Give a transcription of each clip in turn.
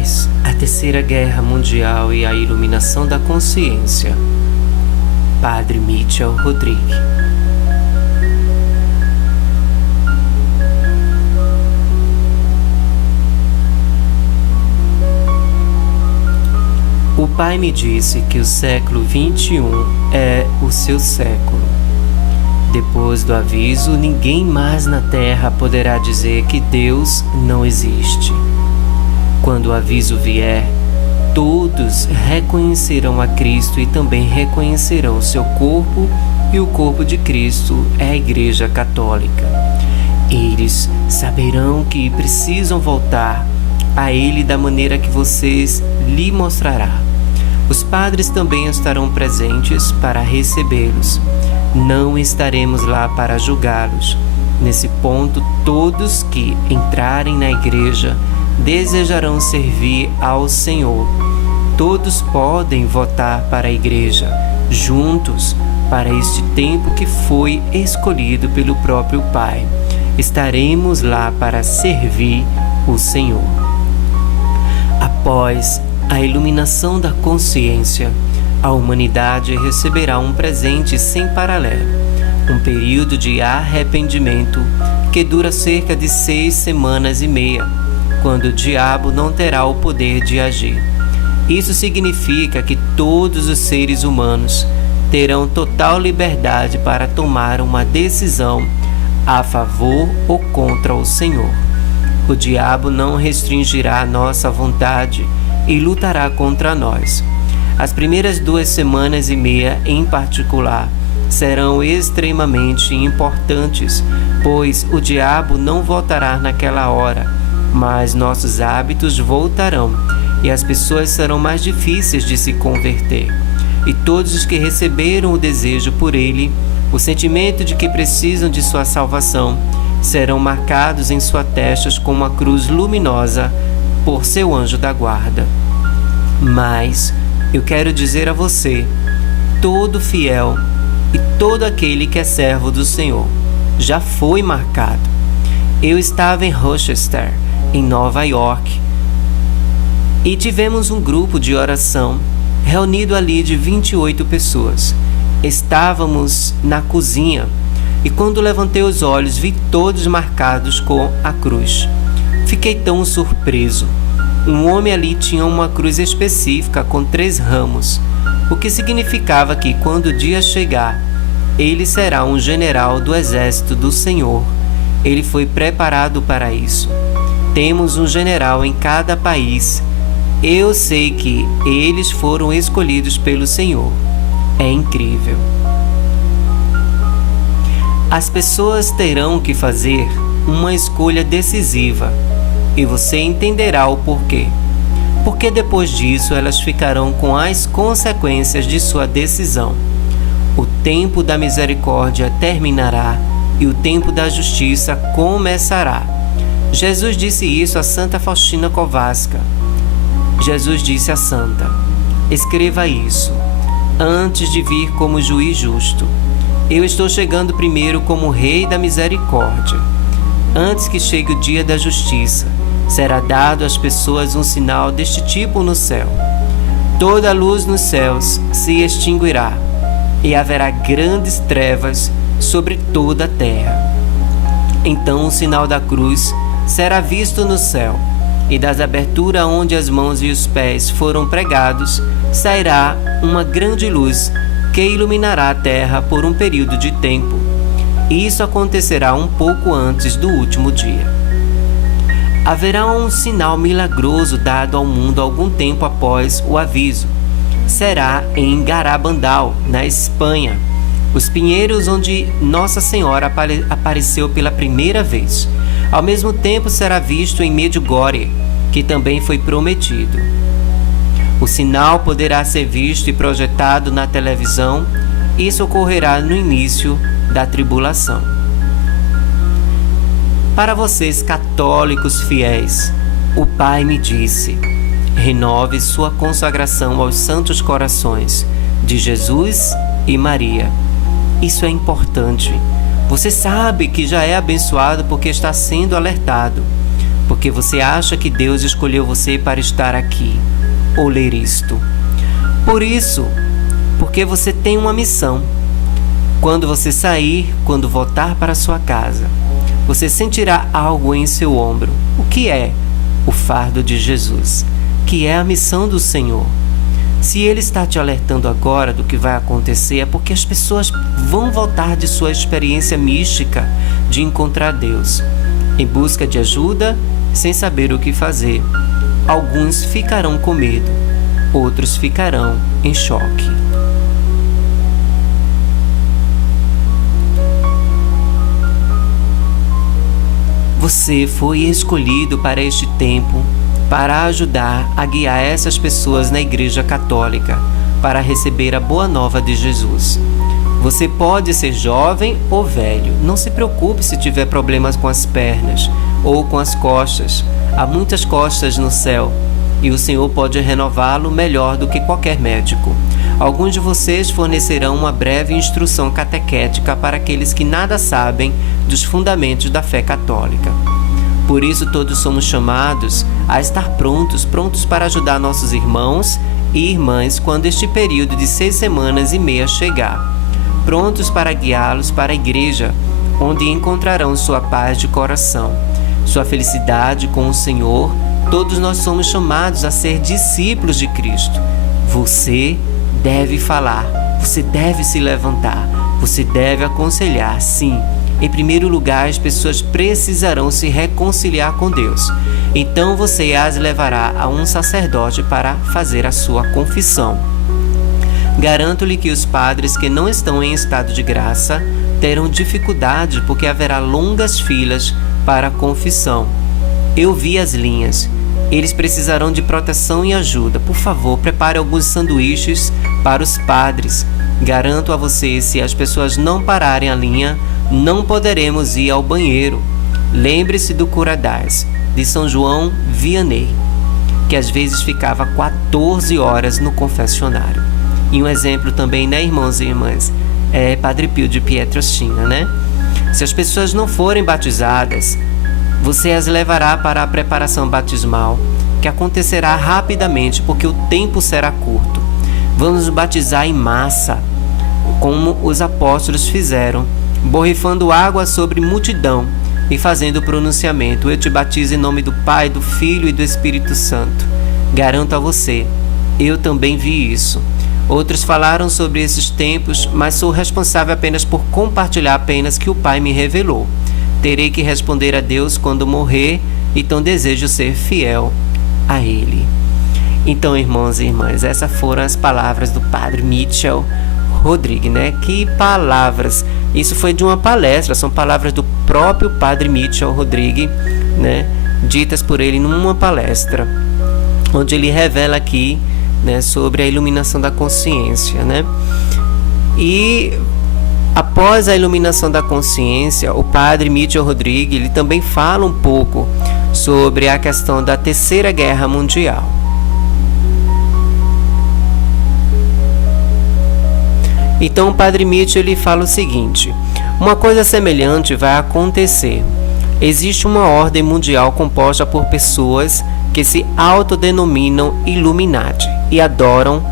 Paz, a Terceira Guerra Mundial e a Iluminação da Consciência. Padre Mitchell Rodrigues. O Pai me disse que o século XXI é o seu século. Depois do aviso, ninguém mais na Terra poderá dizer que Deus não existe. Quando o aviso vier, todos reconhecerão a Cristo e também reconhecerão o seu corpo, e o corpo de Cristo é a Igreja Católica. Eles saberão que precisam voltar a Ele da maneira que vocês lhe mostrará. Os padres também estarão presentes para recebê-los. Não estaremos lá para julgá-los. Nesse ponto, todos que entrarem na igreja desejarão servir ao Senhor. Todos podem votar para a igreja, juntos, para este tempo que foi escolhido pelo próprio Pai. Estaremos lá para servir o Senhor. Após a iluminação da consciência, a humanidade receberá um presente sem paralelo, um período de arrependimento que dura cerca de 6 semanas e meia, quando o diabo não terá o poder de agir. Isso significa que todos os seres humanos terão total liberdade para tomar uma decisão a favor ou contra o Senhor. O diabo não restringirá a nossa vontade e lutará contra nós. As primeiras 2 semanas e meia, em particular, serão extremamente importantes, pois o diabo não voltará naquela hora, mas nossos hábitos voltarão e as pessoas serão mais difíceis de se converter. E todos os que receberam o desejo por ele, o sentimento de que precisam de sua salvação, serão marcados em sua testa com uma cruz luminosa por seu anjo da guarda. Mas eu quero dizer a você, todo fiel e todo aquele que é servo do Senhor, já foi marcado. Eu estava em Rochester, em Nova York, e tivemos um grupo de oração reunido ali de 28 pessoas. Estávamos na cozinha e quando levantei os olhos vi todos marcados com a cruz. Fiquei tão surpreso. Um homem ali tinha uma cruz específica com 3 ramos, o que significava que quando o dia chegar, ele será um general do exército do Senhor. Ele foi preparado para isso. Temos um general em cada país. Eu sei que eles foram escolhidos pelo Senhor. É incrível. As pessoas terão que fazer uma escolha decisiva e você entenderá o porquê. Porque depois disso elas ficarão com as consequências de sua decisão. O tempo da misericórdia terminará e o tempo da justiça começará. Jesus disse isso a Santa Faustina Kowalska. Jesus disse à santa: escreva isso, antes de vir como juiz justo. Eu estou chegando primeiro como Rei da Misericórdia. Antes que chegue o dia da justiça, será dado às pessoas um sinal deste tipo no céu. Toda a luz nos céus se extinguirá, e haverá grandes trevas sobre toda a terra. Então o sinal da cruz será visto no céu, e das aberturas onde as mãos e os pés foram pregados, sairá uma grande luz que iluminará a terra por um período de tempo. Isso acontecerá um pouco antes do último dia. Haverá um sinal milagroso dado ao mundo algum tempo após o aviso. Será em Garabandal, na Espanha, os pinheiros onde Nossa Senhora apareceu pela primeira vez. Ao mesmo tempo será visto em Medjugorje, que também foi prometido. O sinal poderá ser visto e projetado na televisão. Isso ocorrerá no início da tribulação. Para vocês católicos fiéis, o Pai me disse: renove sua consagração aos santos corações de Jesus e Maria. Isso é importante. Você sabe que já é abençoado porque está sendo alertado. porque você acha que Deus escolheu você para estar aqui ou ler isto. Por isso, porque você tem uma missão. Quando você sair, quando voltar para sua casa, você sentirá algo em seu ombro. O que é? O fardo de Jesus, que é a missão do Senhor. Se Ele está te alertando agora do que vai acontecer, é porque as pessoas vão voltar de sua experiência mística de encontrar Deus, em busca de ajuda, sem saber o que fazer. Alguns ficarão com medo, outros ficarão em choque. Você foi escolhido para este tempo, para ajudar a guiar essas pessoas na Igreja Católica, para receber a boa nova de Jesus. Você pode ser jovem ou velho. Não se preocupe se tiver problemas com as pernas ou com as costas. Há muitas costas no céu e o Senhor pode renová-lo melhor do que qualquer médico. Alguns de vocês fornecerão uma breve instrução catequética para aqueles que nada sabem dos fundamentos da fé católica. Por isso todos somos chamados a estar prontos para ajudar nossos irmãos e irmãs quando este período de 6 semanas e meia chegar. Prontos para guiá-los para a igreja, onde encontrarão sua paz de coração, sua felicidade com o Senhor. Todos nós somos chamados a ser discípulos de Cristo. Você deve falar, você deve se levantar, você deve aconselhar, sim. Em primeiro lugar, as pessoas precisarão se reconciliar com Deus. Então você as levará a um sacerdote para fazer a sua confissão. Garanto-lhe que os padres que não estão em estado de graça terão dificuldade porque haverá longas filas para a confissão. Eu vi as linhas. Eles precisarão de proteção e ajuda. Por favor, prepare alguns sanduíches para os padres. Garanto a você, se as pessoas não pararem a linha, não poderemos ir ao banheiro. Lembre-se do Curadás, de São João Vianney, que às vezes ficava 14 horas no confessionário. E um exemplo também, né, irmãos e irmãs, é Padre Pio de Pietrelcina, né? Se as pessoas não forem batizadas, você as levará para a preparação batismal, que acontecerá rapidamente, porque o tempo será curto. Vamos batizar em massa, como os apóstolos fizeram, borrifando água sobre multidão e fazendo o pronunciamento: eu te batizo em nome do Pai, do Filho e do Espírito Santo. Garanto a você, eu também vi isso. Outros falaram sobre esses tempos, mas sou responsável apenas por compartilhar apenas que o Pai me revelou. Terei que responder a Deus quando morrer, então desejo ser fiel a Ele. Então, irmãos e irmãs, essas foram as palavras do Padre Mitchell Rodrigues, né? Que palavras! Isso foi de uma palestra, são palavras do próprio Padre Mitchell Rodrigues, né? Ditas por ele numa palestra, onde ele revela aqui, né, sobre a iluminação da consciência, né? E após a iluminação da consciência, o Padre Mitchell Rodrigues, ele também fala um pouco sobre a questão da Terceira Guerra Mundial. Então o Padre Mitchell, ele fala o seguinte: uma coisa semelhante vai acontecer. Existe uma ordem mundial composta por pessoas que se autodenominam Illuminati e adoram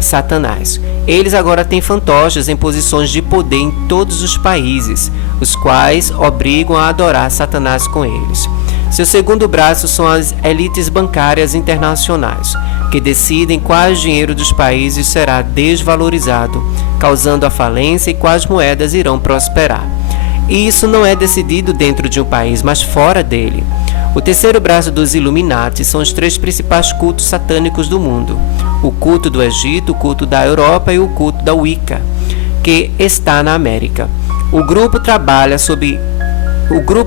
Satanás. Eles agora têm fantoches em posições de poder em todos os países, os quais obrigam a adorar Satanás com eles. Seu segundo braço são as elites bancárias internacionais, que decidem quais dinheiro dos países será desvalorizado, causando a falência, e quais moedas irão prosperar. E isso não é decidido dentro de um país, mas fora dele. O terceiro braço dos Illuminati são os 3 principais cultos satânicos do mundo: o culto do Egito, o culto da Europa e o culto da Wicca, que está na América. O grupo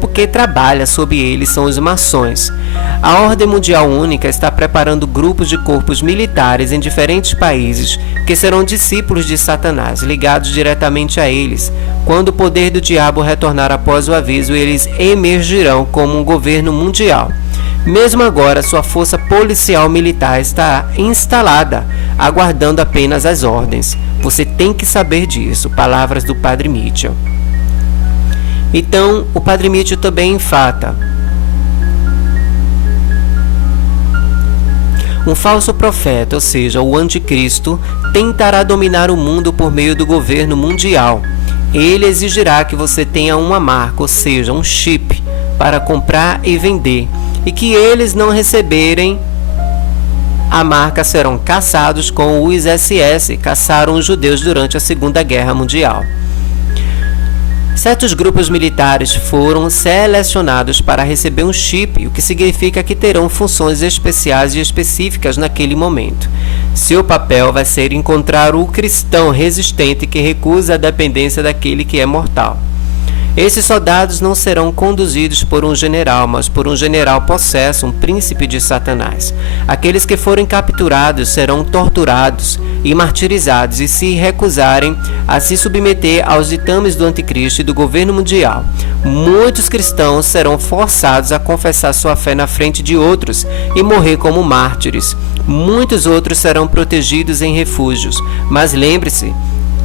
que trabalha sob eles são os maçons. A Ordem Mundial Única está preparando grupos de corpos militares em diferentes países que serão discípulos de Satanás, ligados diretamente a eles. Quando o poder do diabo retornar após o aviso, eles emergirão como um governo mundial. Mesmo agora, sua força policial militar está instalada, aguardando apenas as ordens. Você tem que saber disso. Palavras do Padre Mitchell. Então, o Padre Mitchell também enfata Um falso profeta, ou seja, o anticristo, tentará dominar o mundo por meio do governo mundial. Ele exigirá que você tenha uma marca, ou seja, um chip, para comprar e vender, e que eles não receberem a marca serão caçados como os SS caçaram os judeus durante a Segunda Guerra Mundial. Certos grupos militares foram selecionados para receber um chip, o que significa que terão funções especiais e específicas naquele momento. Seu papel vai ser encontrar o cristão resistente que recusa a dependência daquele que é mortal. Esses soldados não serão conduzidos por um general, mas por um general possesso, um príncipe de Satanás. Aqueles que forem capturados serão torturados e martirizados e se recusarem a se submeter aos ditames do anticristo e do governo mundial. Muitos cristãos serão forçados a confessar sua fé na frente de outros e morrer como mártires. Muitos outros serão protegidos em refúgios, mas lembre-se,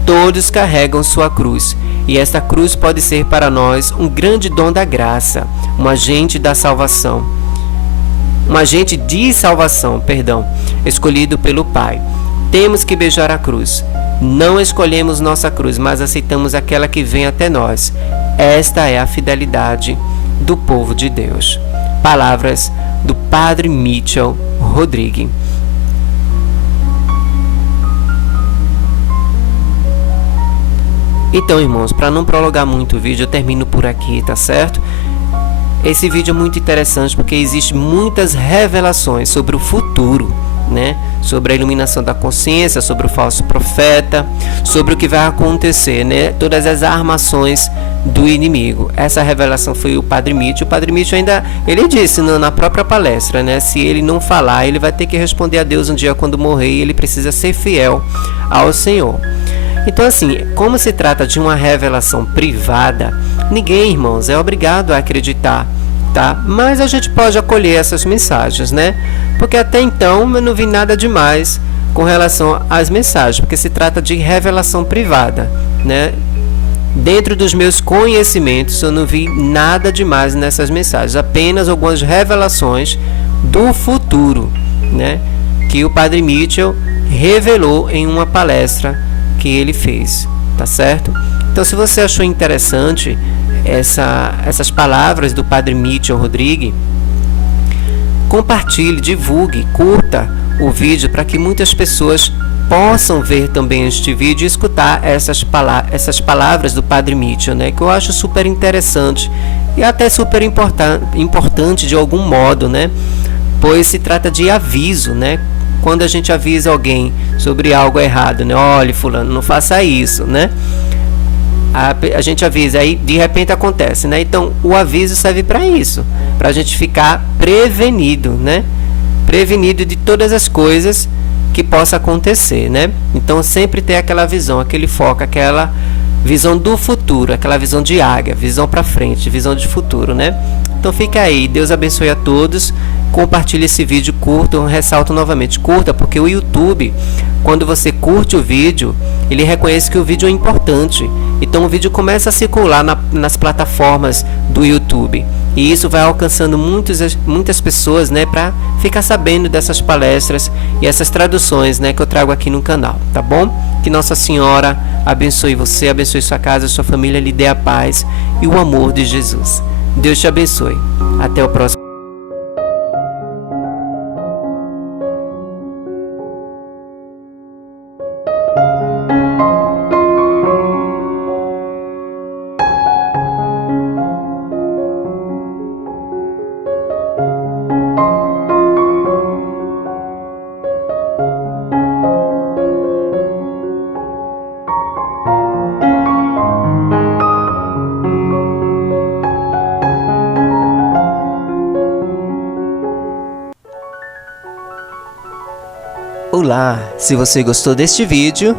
todos carregam sua cruz, e esta cruz pode ser para nós um grande dom da graça, um agente da salvação. Um agente de salvação, escolhido pelo Pai. Temos que beijar a cruz. Não escolhemos nossa cruz, mas aceitamos aquela que vem até nós. Esta é a fidelidade do povo de Deus. Palavras do Padre Mitchell Rodrigues. Então, irmãos, para não prolongar muito o vídeo, eu termino por aqui, tá certo? Esse vídeo é muito interessante porque existem muitas revelações sobre o futuro, né? Sobre a iluminação da consciência, sobre o falso profeta, sobre o que vai acontecer, né? Todas as armações do inimigo. Essa revelação foi o Padre Mitchell. O Padre Mitchell ele disse na própria palestra, né? Se ele não falar, ele vai ter que responder a Deus um dia quando morrer, e ele precisa ser fiel ao Senhor. Então, assim, como se trata de uma revelação privada, ninguém, irmãos, é obrigado a acreditar, tá? Mas a gente pode acolher essas mensagens, né? Porque até então eu não vi nada demais com relação às mensagens, porque se trata de revelação privada, né? Dentro dos meus conhecimentos, eu não vi nada demais nessas mensagens, apenas algumas revelações do futuro, né? Que o Padre Mitchell revelou em uma palestra que ele fez, tá certo? Então, se você achou interessante essas palavras do Padre Mitchell Rodrigues, compartilhe, divulgue, curta o vídeo para que muitas pessoas possam ver também este vídeo e escutar essas palavras do Padre Mitchell, né? Que eu acho super interessante e até super importante de algum modo, né? Pois se trata de aviso, né? Quando a gente avisa alguém sobre algo errado, né? Olha, fulano, não faça isso, né? A gente avisa, aí de repente acontece, né? Então o aviso serve para isso, para a gente ficar prevenido, né? Prevenido de todas as coisas que possa acontecer, né? Então sempre ter aquela visão, aquele foco, aquela visão do futuro, aquela visão de águia, visão para frente, visão de futuro, né? Então fica aí, Deus abençoe a todos. Compartilhe esse vídeo, curta, eu ressalto novamente, curta, porque o YouTube, quando você curte o vídeo, ele reconhece que o vídeo é importante. Então o vídeo começa a circular nas plataformas do YouTube. E isso vai alcançando muitas pessoas, né, para ficar sabendo dessas palestras e essas traduções, né, que eu trago aqui no canal, tá bom? Que Nossa Senhora abençoe você, abençoe sua casa, sua família, lhe dê a paz e o amor de Jesus. Deus te abençoe. Até o próximo. Olá, se você gostou deste vídeo,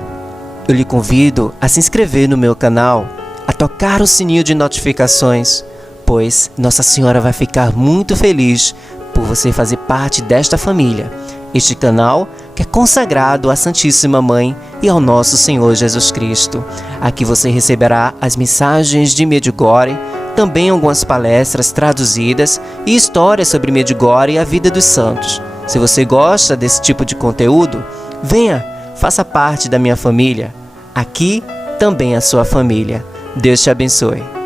eu lhe convido a se inscrever no meu canal, a tocar o sininho de notificações, pois Nossa Senhora vai ficar muito feliz por você fazer parte desta família. Este canal que é consagrado à Santíssima Mãe e ao nosso Senhor Jesus Cristo. Aqui você receberá as mensagens de Medjugorje, também algumas palestras traduzidas e histórias sobre Medjugorje e a vida dos santos. Se você gosta desse tipo de conteúdo, venha, faça parte da minha família. Aqui também é a sua família. Deus te abençoe.